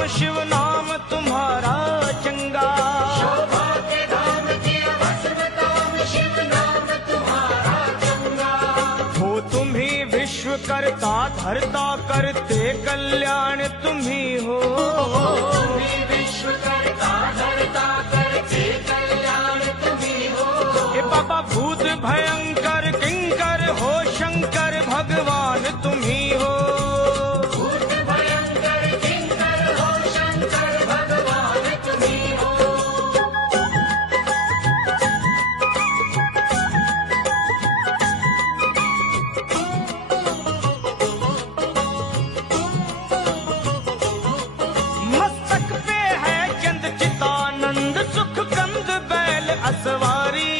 धाम शिव नाम तुम्हारा चंगा। शोभा के धाम किया भस्म काम शिव नाम तुम्हारा चंगा। हो तुम्ही विश्व करता धरता करते कल्याण तुम्ही हो। तुम्ही विश्व करता धरता करते कल्याण तुम्ही हो। हे बाबा भूत भयंकर किंकर हो शंकर भगवान तुम्ही हो। भूत भयंकर किंकर हो शंकर भगवान तुम्ही हो। मस्तक पे है चंद चितानंद सुख कंद बैल असवारी।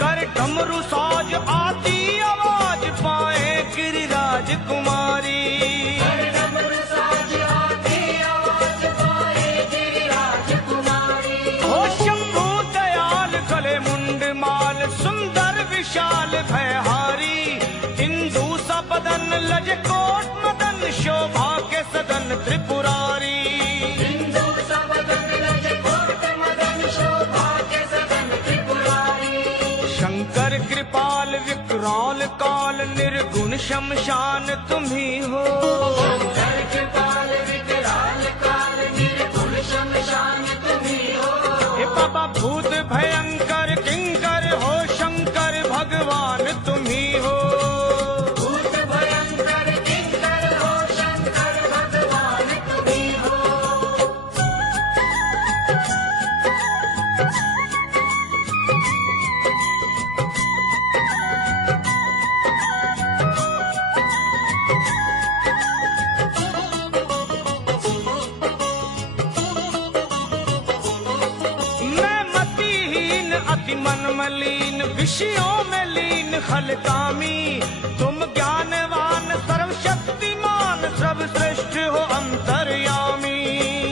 कर डमरू साज आती आवाज पाए गिरिराज कुमारी। डमरू साज आती आवाज पाए गिरिराज कुमारी। हो शंभु दयाल गले मुंड माल सुंदर विशाल भयहारी। इंदु सा बदन लज कोट मदन शोभा के सदन त्रिपुरारी। हिंदू सबदन लज कोट मदन शोभा के सदन त्रिपुरारी। शंकर कृपाल विकराल काल निर्गुण शमशान तुम्ही हो। शंकर कृपाल विकराल काल निर्गुण शमशान तुम्ही हो। हे बाबा भूत भयंकर किंकर हो शंकर भगवान तुम्ही हो। भूत भयंकर किंकर हो शंकर भगवान तुम्ही हो। मैं मतिहीन अति मन मलिन विषयों में लीन खलकामी। तुम ज्ञानवान सर्वशक्तिमान सर्वश्रेष्ठ हो अंतर्यामी।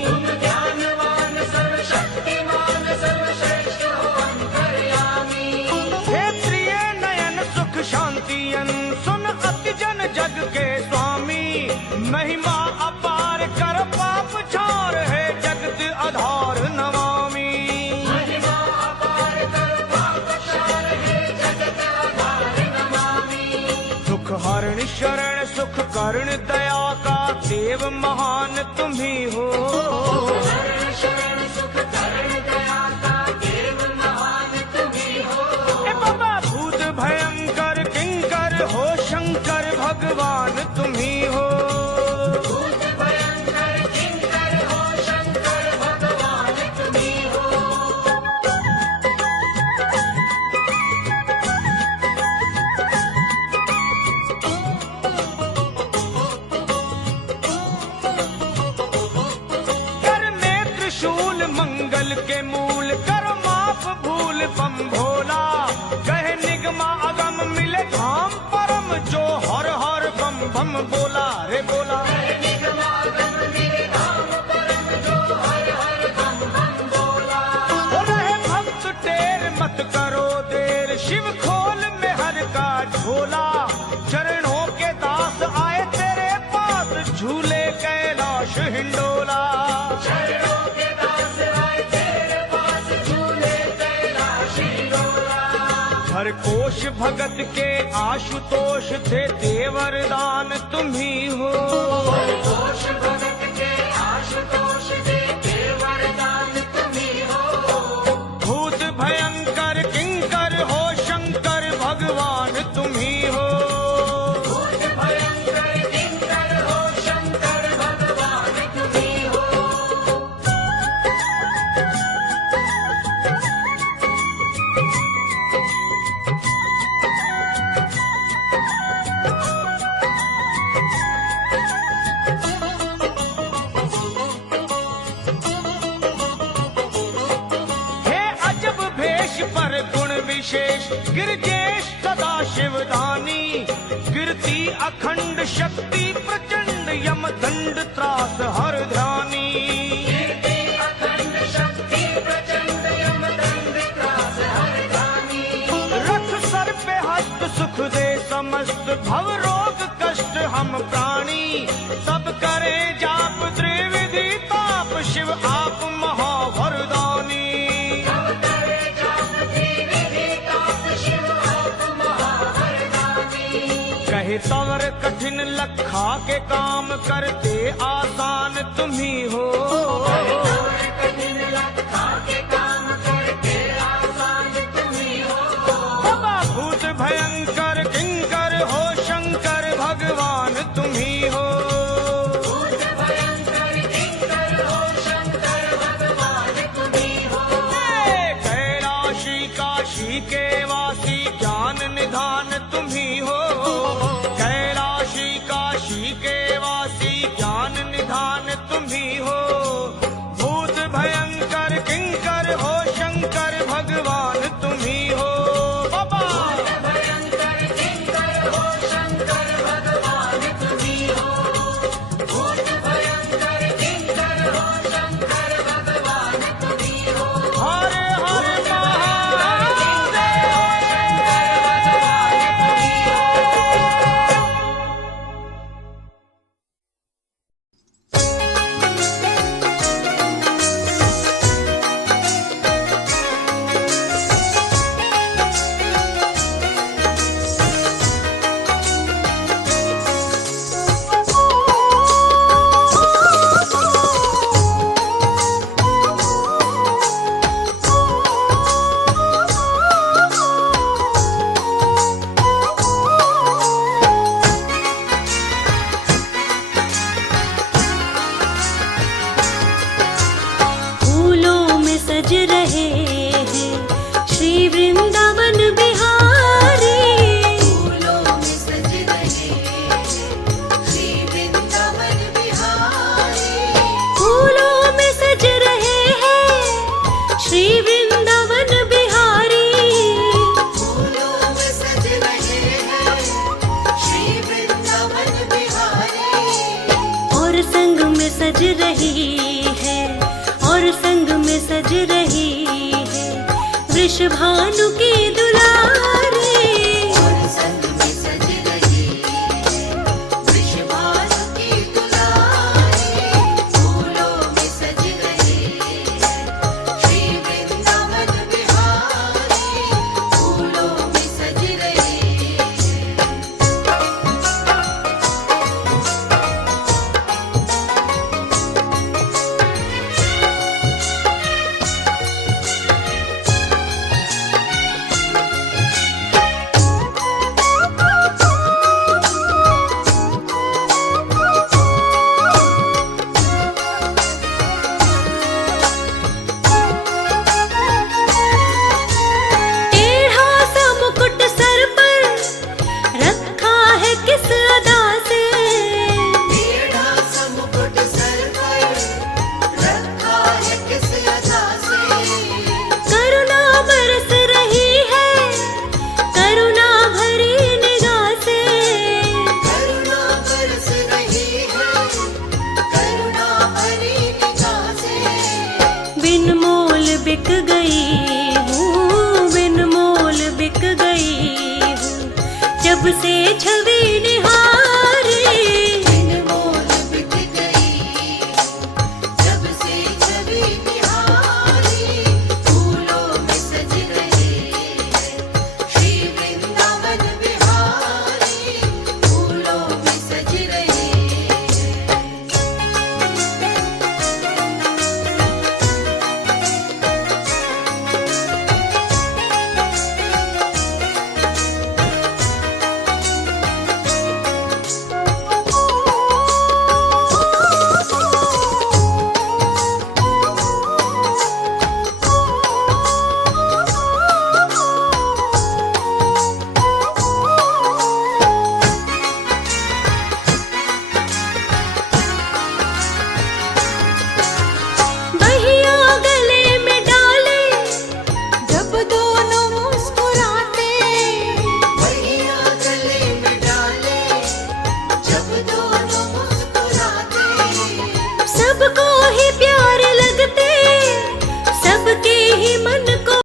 तुम ज्ञानवान सर्वशक्तिमान सर्वश्रेष्ठ हो अंतर्यामी। क्षेत्रीय नयन सुख शांतियन सुन अति जन जग के स्वामी। महिमा अपार कर पाप झार है जगत आधार नमामि। महिमा अपार कर पाप क्षार है जगत आधार नमामि। सुख हरण शरण सुख कर्ण दया का देव महान तुम्ही हो। शरण शरण सुख करण दया का देव महान तुम्ही हो। ए बाबा भूत भयंकर किंकर हो शंकर भगवान तुम्ही हो। भूत भयंकर किंकर हो शंकर भगवान तुम्ही हो। कर में त्रिशूल मंगल के मूल कर माप भूल बम भोला। कहे निगमा अगम मिले धाम परम जो हर हर बम बम बोला रे बोला। निगमागम मिले धाम परम जो हर हर बम बम बोला। हो रहे भक्त टेर मत करो देर शिव खोल में हर का झोला। चरणों के दास आए तेरे पास झूले कैलाश हिंडोला। चरणों के दास आए तेरे पास झूले कैलाश हिंडोला। हर कोश भगत के आशुतोष देते वरदान तुम्ही हो। दोष भगत के आशुतोष देते वरदान तुम्ही हो। भूत भयंकर किंकर हो शंकर भगवान तुम्ही हो। भूत भयंकर किंकर हो शंकर भगवान तुम्ही हो। विशेष गिरजेश सदा शिवदानी। गिरती अखंड शक्ति प्रचंड यम दंड त्रास हर ध्यानी। कीर्ति अखंड शक्ति प्रचंड यम दंड त्रास हर ध्यानी। रख सर पे हस्त सुख दे समस्त भव रोग कर कष्ट हम प्राणी, सब करें जाप त्रिविधि ताप, शिव आप महावरदानी। कहे तवर कठिन लखा के काम, करते आसान तुम्ही हो। बाबा भूत भयंकर किंकर हो, शंकर भगवान तुम्ही हो। कैलाशी काशी के वासी, ज्ञान निधान तुम्ही हो। कैलाशी काशी के वासी, ज्ञान निधान तुम्ही हो। भूत भयंकर किंकर हो, शंकर भगवान तुम्ही हो। बाबा हर हर सज रहे हैं श्री वृंदावन बिहारी। फूलों में सज रहे हैं श्री वृंदावन बिहारी। फूलों में सज रहे हैं श्री वृंदावन बिहारी। फूलों में सज रहे हैं श्री वृंदावन बिहारी। और संग में सज रही है, और संग में सज रही है वृषभानु की दुला।